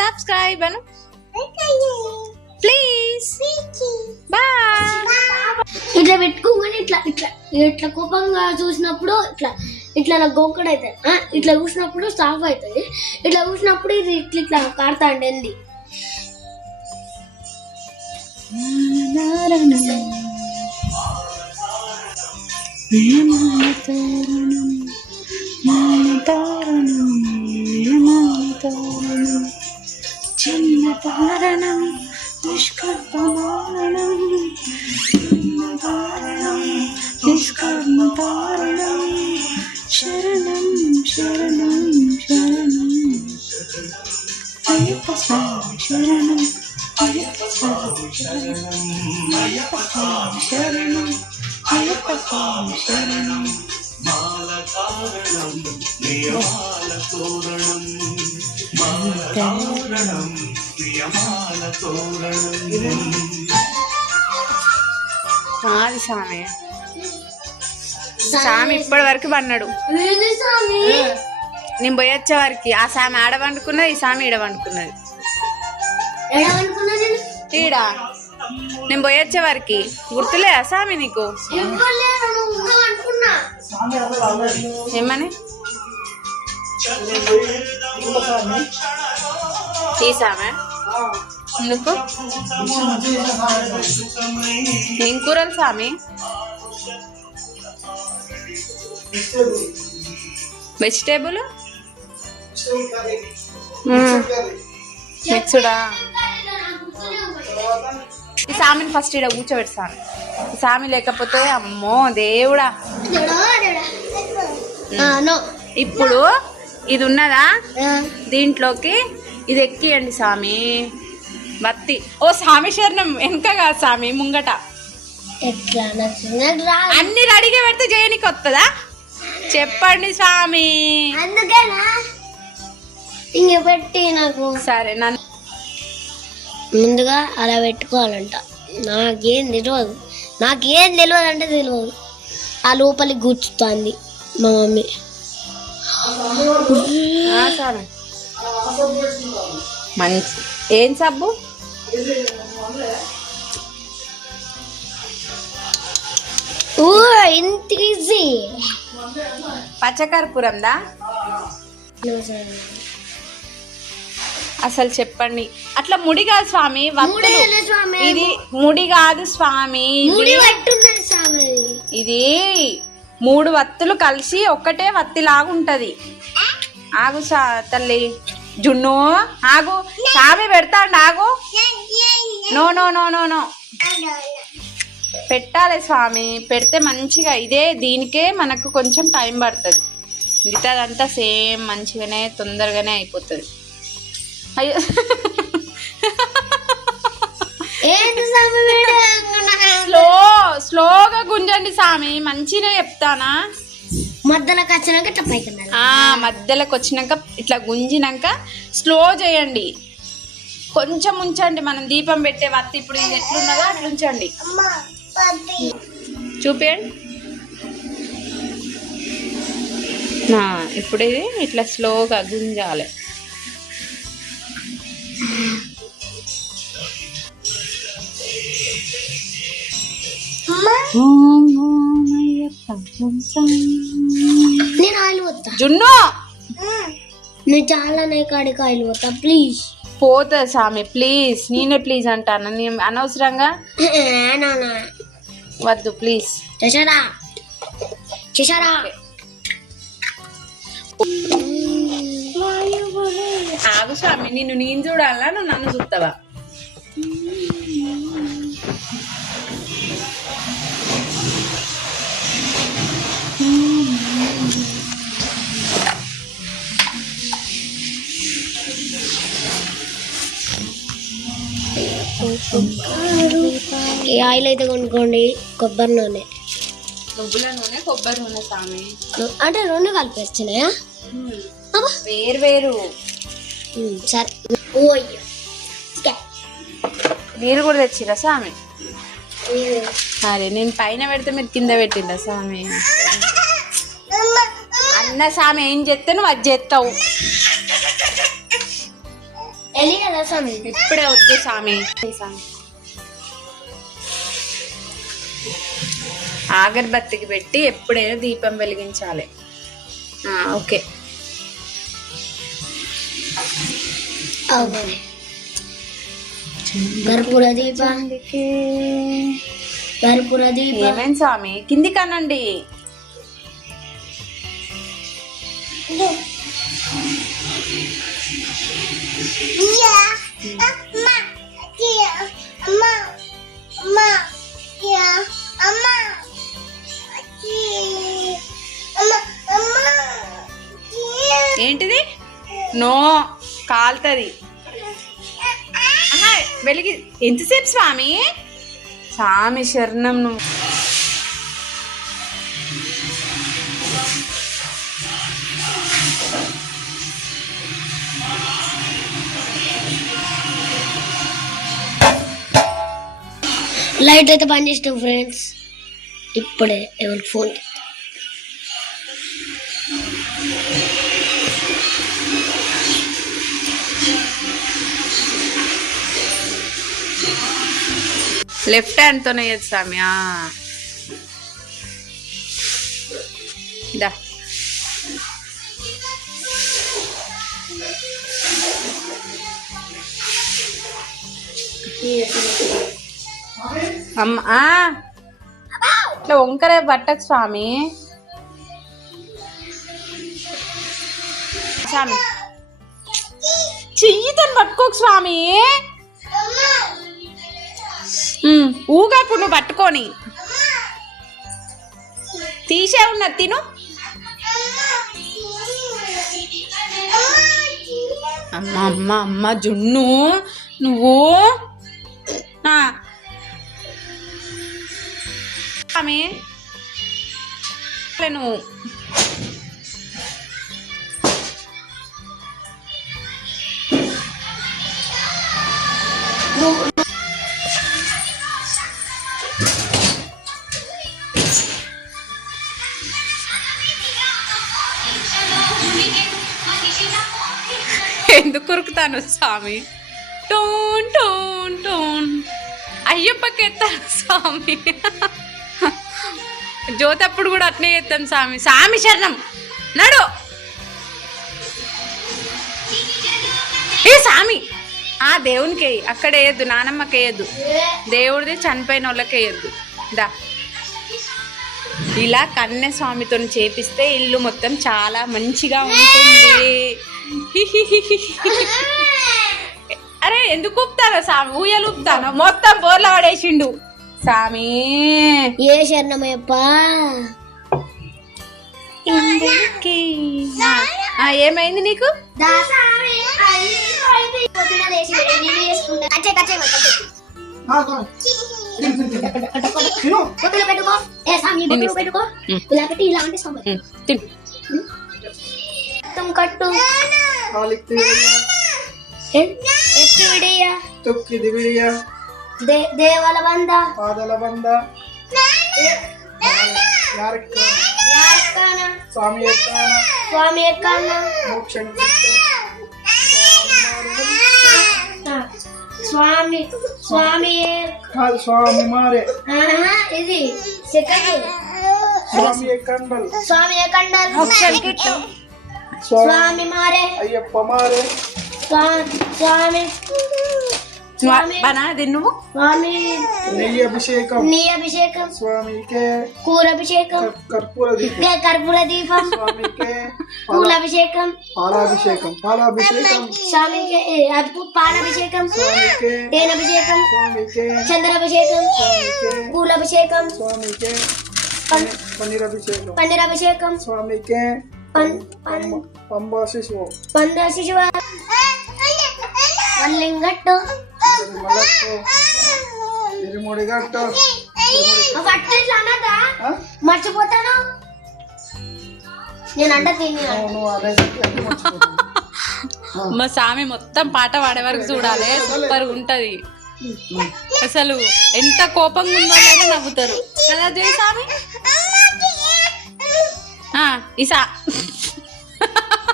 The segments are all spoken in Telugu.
Subscribe Anu please. బాయ్. ఇట్లా పెట్టుకోగానే ఇట్లా ఇట్లా ఇట్లా కోపంగా చూసినప్పుడు ఇట్లా ఇట్లా నాకు గోకడ అవుతుంది. ఇట్లా చూసినప్పుడు సాఫ్ అవుతుంది. ఇట్లా చూసినప్పుడు ఇది ఇట్లా ఇట్లా కారుతా అండి. చిన్న తారణం నిష్కర్మతారణం నిష్కర్మతారణం శరణం శరణం శరణం అయ్యప్ప స్వామి శరణం అయ్యప్ప స్వామి శరణం అయ్యప్ప స్వామి శరణం అయ్యప్ప స్వామి శరణం మాల కారణం నియమాల తోరణం మాల కారణం నియమాల తోరణం. అది స్వామి స్వామి ఇప్పటి వరకు పన్నాడు. నేను పోయొచ్చే వారికి ఆ స్వామి ఆడ వండుకున్నది, ఈ స్వామి ఈడ వండుకున్నది. ఈడా నేను పోయొచ్చే వారికి గుర్తులేదా స్వామి నీకు? ఏమని తీసామే ఎందుకు ఏం కూరలు స్వామి? వెజిటేబుల్ మిక్స్డా. ఈ సామిని ఫస్ట్ ఇక్కడ కూర్చోబెడతాను. ఈ సామి లేకపోతే అమ్మో దేవుడా. ఇప్పుడు ఇది ఉన్నదా, దీంట్లోకి ఇది ఎక్కియండి స్వామి. బత్తి ఓ స్వామి శరణం వెనకగా స్వామి ముంగట అన్ని రెడీగా పెడితే చేయనికి వస్తుందా చెప్పండి స్వామి. పెట్టి నాకు సరే నన్ను ముందుగా అలా పెట్టుకోవాలంట. నాకేం తెలియదు అంటే తెలియదు. ఆ లోపలికి కూర్చుతుంది మా మమ్మీ. మంచి ఏం సబ్బు? ఇంత ఈజీ. పచ్చకర్పూరందా? అసలు చెప్పండి. అట్లా ముడి కాదు స్వామి, ఇది ముడి కాదు స్వామి. ఇది 3 వత్తులు కలిసి ఒక్కటే వత్తి లాగుంటది. ఆగు తల్లి జున్ను ఆగు, స్వామి పెడతాండి ఆగు. No no no no no పెట్టాలి స్వామి. పెడితే మంచిగా ఇదే దీనికే మనకు కొంచెం టైం పడుతుంది. మిగతాదంతా సేమ్ మంచిగానే తొందరగానే అయిపోతుంది. అయ్యో స్లోగా గుంజండి స్వామి, మంచిగా చెప్తానా. మధ్యలోకి వచ్చినాక మధ్యలోకి వచ్చినాక ఇట్లా గుంజినాక స్లో చేయండి. కొంచెం ఉంచండి. మనం దీపం పెట్టే వత్తి ఇప్పుడు ఇది ఎట్లున్నదో అట్లా ఉంచండి. చూపించండి. ఇప్పుడు ఇది ఇట్లా స్లోగా గుంజాలి. నేను ఆయిల్ పోతా జున్ను, నేను చాలా కాడికి ఆయిల్ పోతా. ప్లీజ్ పోతా స్వామి ప్లీజ్. నేనే ప్లీజ్ అంటాను, నేను అనవసరంగా వద్దు ప్లీజ్. చేశారా ఆగు స్వామి, నేను చూడాలా నువ్వు నన్ను చూస్తావా? ఈ ఆయిల్ అయితే కొనుక్కోండి. కొబ్బరి నూనె, నువ్వుల నూనె, కొబ్బరి నూనె స్వామి. అంటే 2 కలిపేస్తున్నాయా? వేరు వేరు. సరే. మీరు కూడా తెచ్చిరా స్వామి? అరే నేను పైన పెడితే మీరు కింద పెట్టిండ్రా స్వామి? అన్న స్వామి ఏం చేస్తే నువ్వు అది చేస్తావు. ఎలి కదా స్వామి. ఇప్పుడే వద్దు స్వామి. అగరబత్తికి పెట్టి ఎప్పుడైనా దీపం వెలిగించాలి. ఓకే. కర్పూర దీపం. కర్పూర దీపం. ఏమేం స్వామి కింది కనండి. ఏంటిది? నో కాలుతుంది. వెలిగి ఎంతసేపు స్వామి? స్వామి శరణం. నువ్వు లైట్ అయితే పని చేస్తాం ఫ్రెండ్స్. ఇప్పుడే ఎవరికి ఫోన్ లెఫ్ట్ హ్యాండ్ తోనే వేయదు స్వామి. దా అమ్మా ఇట్లా వంకరే పట్టకు స్వామి. స్వామి చెయ్యితో పట్టుకోకు స్వామి. ఊగాకు నువ్వు పట్టుకొని. తీసే ఉన్నది తిను. అమ్మ అమ్మ అమ్మ జున్ను నువ్వు స్వామి నువ్వు ఎందుకు కొరుకుతాను స్వామి? టోన్ టోన్ టోన్ అయ్యప్పకి ఎత్తాను స్వామి. జ్యోతప్పుడు కూడా అట్నే ఎత్తాను స్వామి. స్వామి శరణం నడు. ఏ స్వామి దేవునికి వేయి. అక్కడ వేయద్దు, నానమ్మకి వేయద్దు. దేవుడిది చనిపోయిన వాళ్ళకి వేయద్దు. దా ఇలా కన్య స్వామితో చేపిస్తే ఇల్లు మొత్తం చాలా మంచిగా ఉంటుంది. అరే ఎందుకు ఊపుతాను స్వామి? ఊయలు ఊపుతాను. మొత్తం బోర్ల పడేసిండు స్వామి. ఏ శరణమయ్యప్ప. ఏమైంది నీకు? కట్టు దేవల బంద పాదల బంద స్వామి స్వామి మోక్షం స్వామి స్వామి స్వామి మారే. ఇది సెకండ్ స్వామి కండల్. స్వామి కండల్. స్వామి మారే. అయ్యప్ప మారే. స్వామి బనాది నువ్వు. స్వామి నెయ్యి అభిషేకం. నెయ్యి అభిషేకం. స్వామికే కూరభిషేకం. కర్పూర దీపం. కర్పూర దీపం. స్వామికే పూలాభిషేకం. పాలాభిషేకం. పాలాభిషేకం. స్వామికే పాలాభిషేకం. స్వామికే తేనభిషేకం. స్వామికే చంద్రాభిషేకం. స్వామికే పూలాభిషేకం. స్వామికే పన్నీరాభిషేకం. పన్నీరాభిషేకం. స్వామికే పంబా శిశువు. పందా శిశువు. మల్లింగట్టు. ఇరుముడి గట్టు. మర్చిపోతాను నేను అంట తిని. మా స్వామి మొత్తం పాట పాడే వరకు చూడాలి. సూపర్ ఉంటది అసలు. ఎంత కోపంగా ఉందో కానీ నవ్వుతారు కదా జయ స్వామి. ఈసా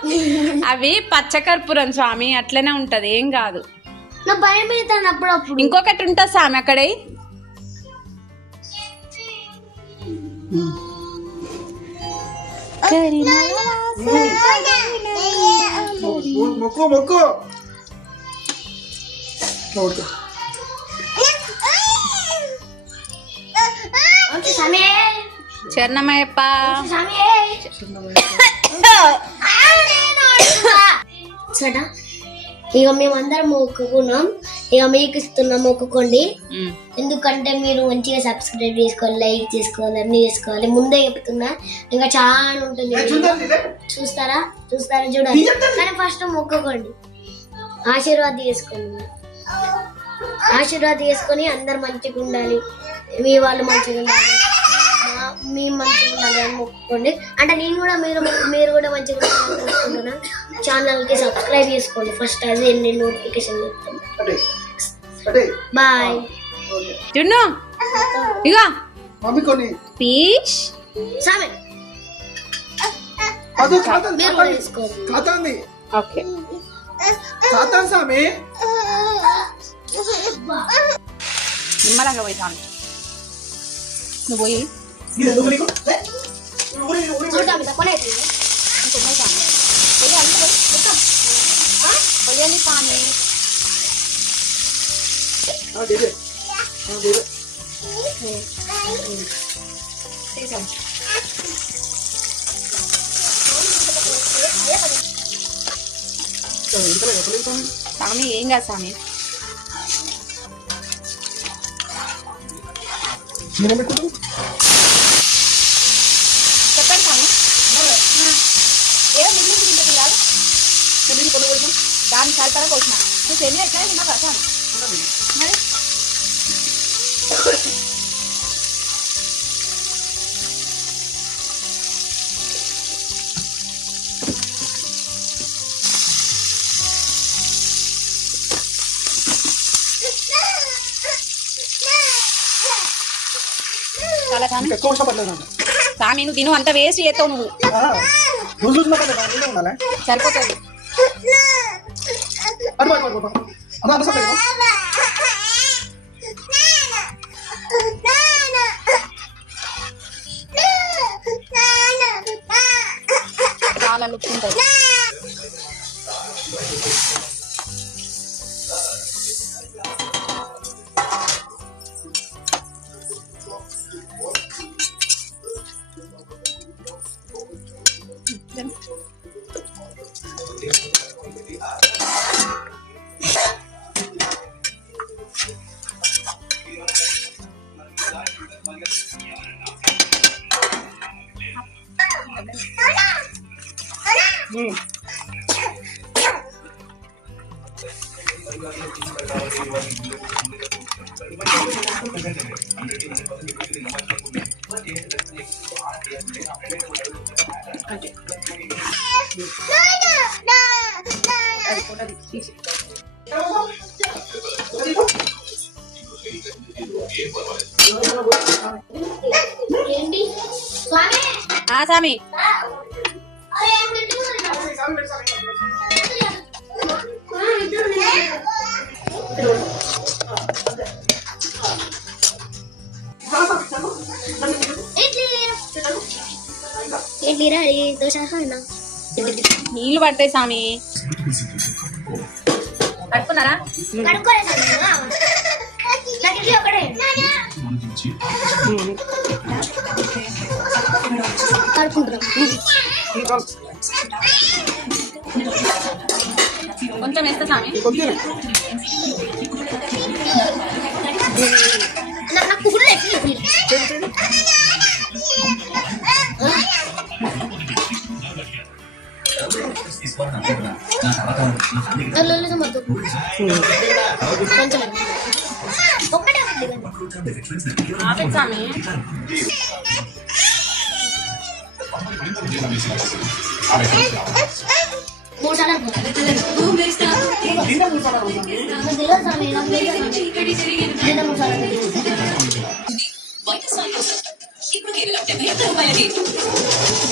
అవి పచ్చకర్పూరం స్వామి, అట్లనే ఉంటది, ఏం కాదు. నా భయం అవుతాను అప్పుడప్పుడు. ఇంకొకటి ఉంటుంది స్వామి అక్కడ. మొక్కు మొక్కు చరణమయ్యప్ప. సడా ఇక మేమందరం మొక్కుకున్నాం, ఇక మీకు ఇస్తున్నాం, మొక్కుకోండి. ఎందుకంటే మీరు మంచిగా సబ్స్క్రైబ్ చేసుకోవాలి, లైక్ చేసుకోవాలి, అన్ని చేసుకోవాలి. ముందే చెప్తున్నా, ఇంకా చాలా ఉంటుంది. చూస్తారా చూడండి. కానీ ఫస్ట్ మొక్కుకోండి, ఆశీర్వాదం చేసుకొని అందరు మంచిగా ఉండాలి, మీ వాళ్ళు మంచిగా ఉండాలి, మేము మంచిగా ఉండాలి అని మొక్కుకోండి. అంటే నేను కూడా మీరు కూడా మంచిగా ఉండాలని మొక్కుకుంటున్నా. ఛానల్కి సబ్స్క్రైబ్ చేసుకోండి ఫస్ట్, అదే నేను నోటిఫికేషన్ చెప్తాను. బాయ్. జున్ను ఇగో మమ్మీ కొని పీష్ సామె అది మీరు కూడా తీసుకోండి. కాతాంది ఓకే. కాతాన్ సామి నిమ్మలంగా పోయి స్వామి, నువ్వు పోయి చూద్దాం తక్కువనే అవుతుంది. పోయండి స్వామి. స్వామి ఏం కాదు స్వామి. చెప్పండి స్వామి. ఏదో మిగిలింది తింటుంది కాదు, దాని సరిపడా వచ్చిన నువ్వు చెల్లి ఎక్కడ తిన్నా స్వామి. మరి చాలా స్వామి. ఎక్కువ ఇష్టపడలేదు స్వామి నువ్వు తిను, అంత వేస్ట్ చేస్తావు నువ్వు. సరిపోతుంది. చాలా లుక్ ఉంటుంది. ఏంటి స్వామి? స్వామి ఇడ్లీరా దోశ నీళ్ళు పడతాయి స్వామి. కట్టుకున్నారా? కొంచెం వేస్తా స్వామి. స్వామి మూడు సార్లు